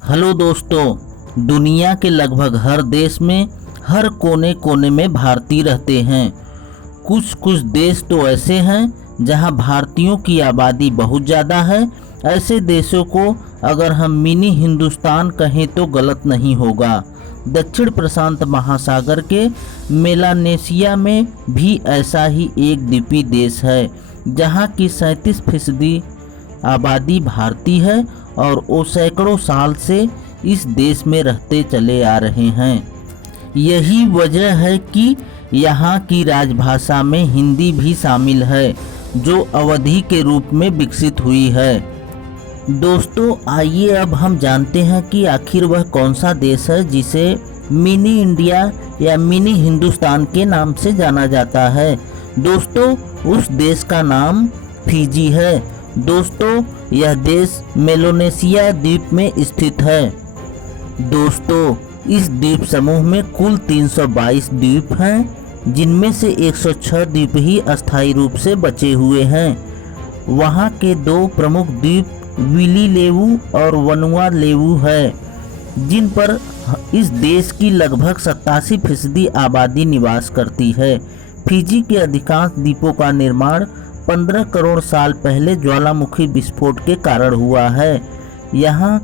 Hello दोस्तों, दुनिया के लगभग हर देश में हर कोने कोने में भारतीय रहते हैं। कुछ कुछ देश तो ऐसे हैं जहां भारतीयों की आबादी बहुत ज़्यादा है। ऐसे देशों को अगर हम मिनी हिंदुस्तान कहें तो गलत नहीं होगा। दक्षिण प्रशांत महासागर के मेलानेशिया में भी ऐसा ही एक द्वीपीय देश है जहां की 37% आबादी भारतीय है और वो सैकड़ों साल से इस देश में रहते चले आ रहे हैं। यही वजह है कि यहाँ की राजभाषा में हिंदी भी शामिल है, जो अवधी के रूप में विकसित हुई है। दोस्तों, आइए अब हम जानते हैं कि आखिर वह कौन सा देश है जिसे मिनी इंडिया या मिनी हिंदुस्तान के नाम से जाना जाता है। दोस्तों, उस देश का नाम फिजी है। दोस्तों, यह देश मेलानेशिया द्वीप में स्थित है। दोस्तों, इस द्वीप समूह में कुल 322 द्वीप हैं, जिनमें से 106 द्वीप ही अस्थायी रूप से बचे हुए हैं। वहाँ के दो प्रमुख द्वीप विली लेवु और वनुआतुलेवु है, जिन पर इस देश की लगभग 87% आबादी निवास करती है। फिजी के अधिकांश द्वीपों का निर्माण 15 करोड़ साल पहले ज्वालामुखी विस्फोट के कारण हुआ है। यहाँ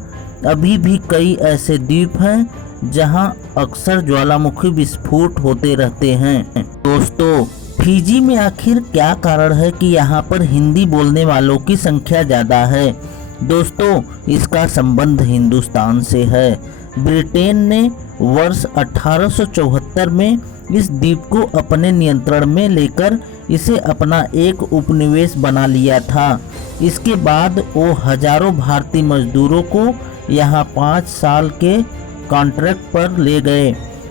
अभी भी कई ऐसे द्वीप हैं जहाँ अक्सर ज्वालामुखी विस्फोट होते रहते हैं। दोस्तों, फिजी में आखिर क्या कारण है कि यहाँ पर हिंदी बोलने वालों की संख्या ज़्यादा है? दोस्तों, इसका संबंध हिंदुस्तान से है। ब्रिटेन ने वर्ष 1874 में इस द्वीप को अपने नियंत्रण में लेकर इसे अपना एक उपनिवेश बना लिया था। इसके बाद वो हजारों भारतीय मजदूरों को यहाँ 5 साल के कॉन्ट्रैक्ट पर ले गए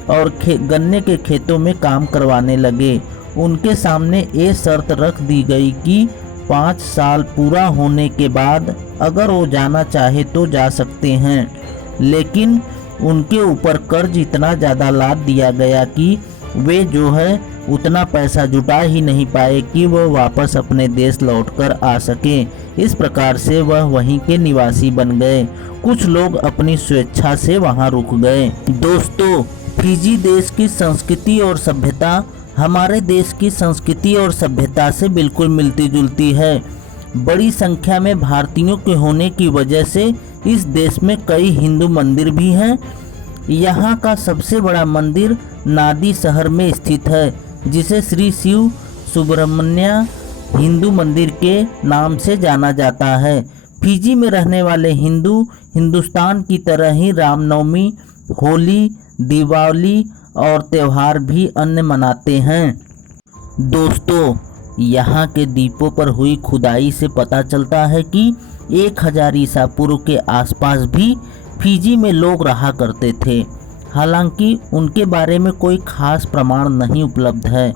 और गन्ने के खेतों में काम करवाने लगे। उनके सामने ये शर्त रख दी गई कि 5 साल पूरा होने के बाद अगर वो जाना चाहे तो जा सकते हैं, लेकिन उनके ऊपर कर्ज इतना ज़्यादा लाद दिया गया कि वे जो है उतना पैसा जुटा ही नहीं पाए कि वह वापस अपने देश लौटकर आ सकें। इस प्रकार से वह वहीं के निवासी बन गए। कुछ लोग अपनी स्वेच्छा से वहां रुक गए। दोस्तों, फिजी देश की संस्कृति और सभ्यता हमारे देश की संस्कृति और सभ्यता से बिल्कुल मिलती जुलती है। बड़ी संख्या में भारतीयों के होने की वजह से इस देश में कई हिंदू मंदिर भी हैं। यहाँ का सबसे बड़ा मंदिर नादी शहर में स्थित है, जिसे श्री शिव सुब्रमण्य हिंदू मंदिर के नाम से जाना जाता है। फिजी में रहने वाले हिंदू हिंदुस्तान की तरह ही रामनवमी, होली, दिवाली और त्यौहार भी अन्य मनाते हैं। दोस्तों, यहाँ के द्वीपों पर हुई खुदाई से पता चलता है कि 1000 ईसा पूर्व के आसपास भी फिजी में लोग रहा करते थे। हालांकि उनके बारे में कोई खास प्रमाण नहीं उपलब्ध है।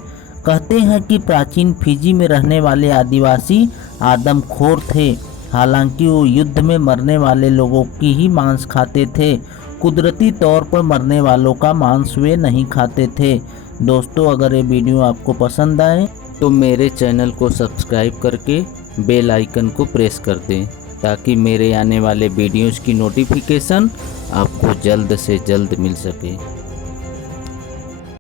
कहते हैं कि प्राचीन फिजी में रहने वाले आदिवासी आदमखोर थे। हालांकि वो युद्ध में मरने वाले लोगों की ही मांस खाते थे। कुदरती तौर पर मरने वालों का मांस वे नहीं खाते थे। दोस्तों, अगर ये वीडियो आपको पसंद आए तो मेरे चैनल को सब्सक्राइब करके बेल आइकन को प्रेस कर दें, ताकि मेरे आने वाले वीडियोज़ की नोटिफिकेशन आपको जल्द से जल्द मिल सके।